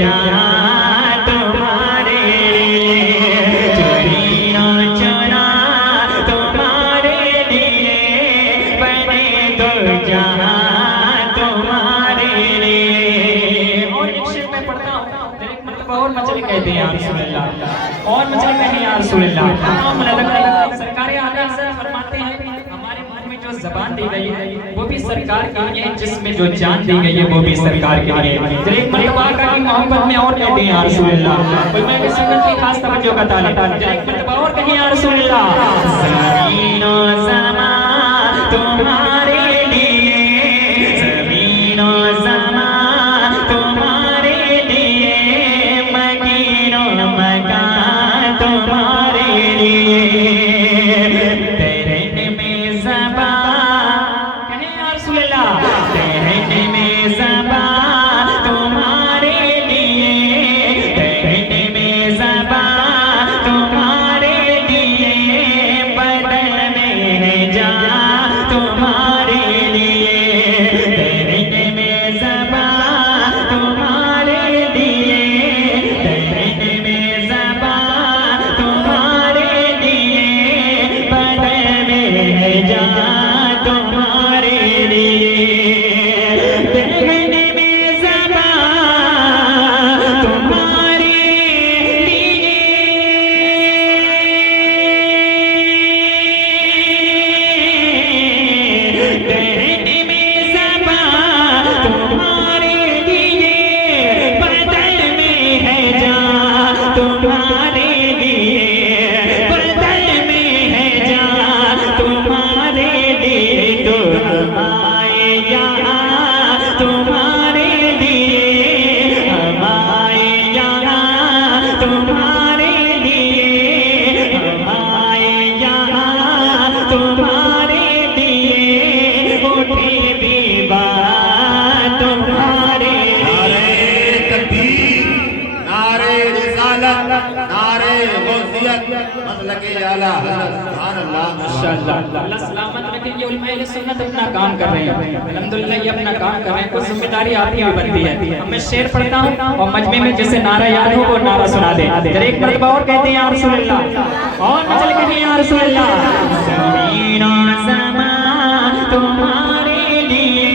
जान तुम्हारे लिए, चुरियों चुरा तुम्हारे लिए, बने दो जहां तुम्हारे लिए। और एक शेर मैं पढ़ता हूँ, एक मतलब और मचले कहते हैं यार रसूलुल्लाह, और मचले कहते हैं यार रसूलुल्लाह। सरकार आला से फरमाते हैं हमारे मुंह में जो जबान दी गई है वो भी सरकार के लिए है, जिसमें जो जान दी गई है वो भी सरकार के लिए है। तो एक मर्तबा का की मोहब्बत में और कहते हैं या रसूलुल्लाह, कोई मैं भी सुन्नत की खास तवज्जो का तालिब, एक मर्तबा और कहें या रसूलुल्लाह, ज़मीनो ज़मा तुम्हारे लिए, ज़मीनो ज़मा तुम्हारे लिए, मकीनो मकान तुम्हारे लिए, अपना काम कर रहे हैं, अल्हम्दुलिल्लाह ये अपना काम कर रहे हैं, कुछ जिम्मेदारी आपकी भी बनती है। अब मैं शेर पढ़ता हूँ और मजमे में जिसे नारा याद हो वो नारा सुना दे। एक मर्तबा और कहते हैं या रसूलुल्लाह, और मचल कहते हैं या रसूलुल्लाह, ज़मीनो ज़मा तुम्हारे लिए,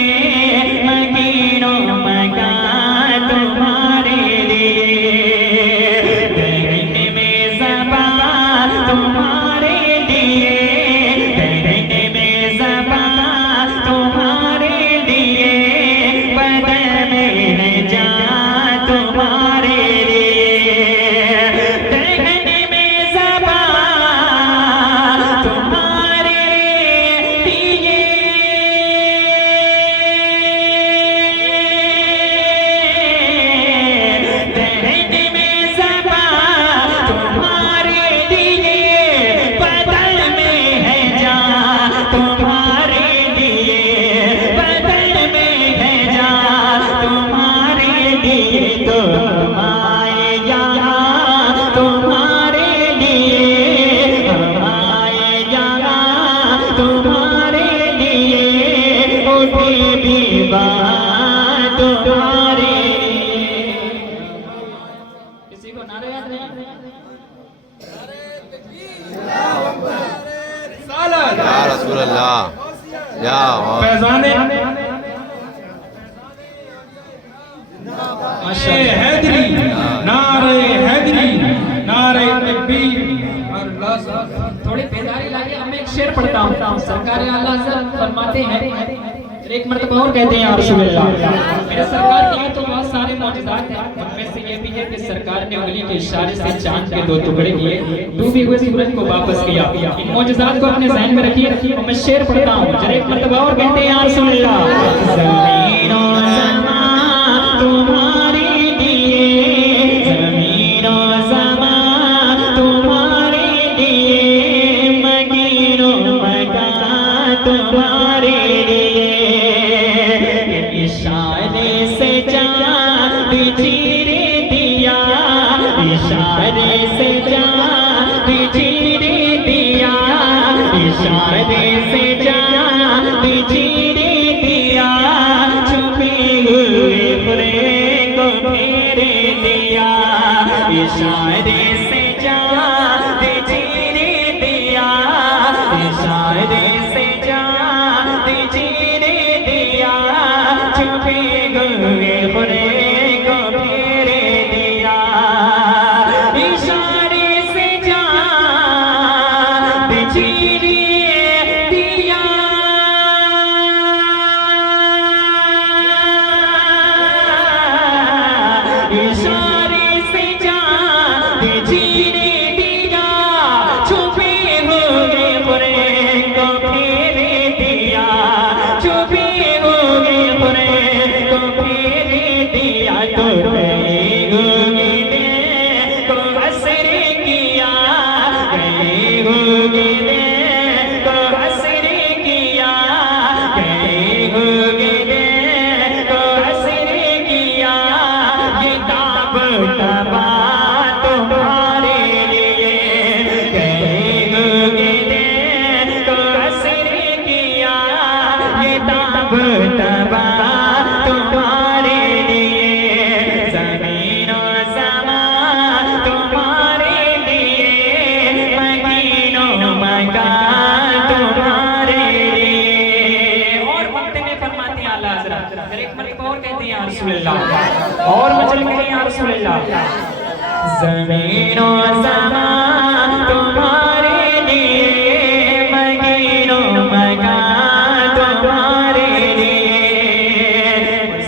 मकीनो मकान तुम्हारे लिए, दहन में ज़बा तुम्हारे लिए, किसी को नारे याद नहीं? या रसूल अल्लाह, या फैज़ाने हैदरी, नारे हैदरी, नारे तकबीर। थोड़ी बेदारी लाइए, मैं एक शेर पढ़ता हूँ। सरकार आला फरमाते हैं, एक मर्तबा और कहते हैं या रसूलुल्लाह, मेरे सरकार के तो बहुत सारे मौजूदात हैं, उनमें से ये भी है कि सरकार ने उंगली के इशारे से चांद के 2 टुकड़े किए, डूबी हुए सूरज को वापस किया। इन मौजूदात को अपने ज़हन में रखिए और मैं शेर पढ़ता हूँ। जरा एक मर्तबा और कहते हैं या रसूलुल्लाह, ज़मीनो ज़मा तुम्हारे लिए, ज़मीनो ज़मा तुम्हारे लिए, मकीनो मकान तुम्हारे लिए, इशारे से चाँद चीर दिया, इशारे से चाँद चीर दिया, इशारे से चाँद चीर दिया, छुपी हुई फुरे को फेर इशारे से जान जीने दिया, इशारे से जान जीने दिया, छुपे हुए खुरे को फेरे दिया, इशारे से जान जीने दिया, इशारे से जान जीने दिया, छुपे हुए खुरे को फेरे दिया, छुपे हुए खुरे को फेरे दिया, तो गए हुए दिन को असर किया, गए हुए दिन को असर किया, गए हुए दिन को असर किया, ये ताब तबा तुम्हारे लिए, गए हुए दिन को असर किया, ये ताब तबा तुम्हारे लिए, ज़मीन और ज़मान तुम्हारे लिए, मकीन और मकान तुम्हारे लिए। और वक्त में फरमाते हैं आला हज़रत, फिर एक मरतबा और कहते हैं या रसूल अल्लाह, और मचल के या रसूल अल्लाह, ज़मीन और ज़मान तुम्हारे लिए, मकीन और मकान तुम्हारे लिए,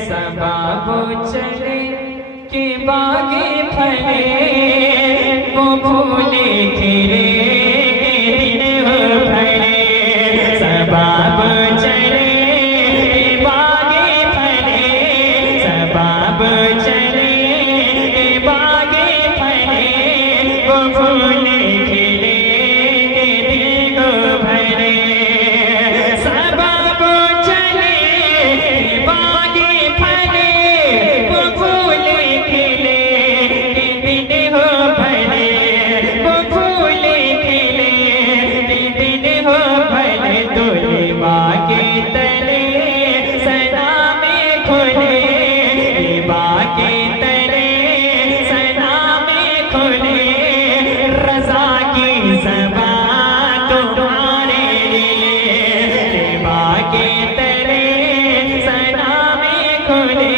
सबब चले के बागे फले, वो फूले खिले के दिन हो भले, सबब चले के बागे फले, सबब चले के बागे फले, वो फूले खिले के दिन हो भले, सबब चले के बागे फले, वो फूले खिले के दिन हो भले, वो फूले खिले के दिन हो भले, तुझे बागे तले सदा में खुले, बागे तले सदा में खुले, रज़ा की ज़बान तुम्हारे लिए, बागे तले सदा में खुले,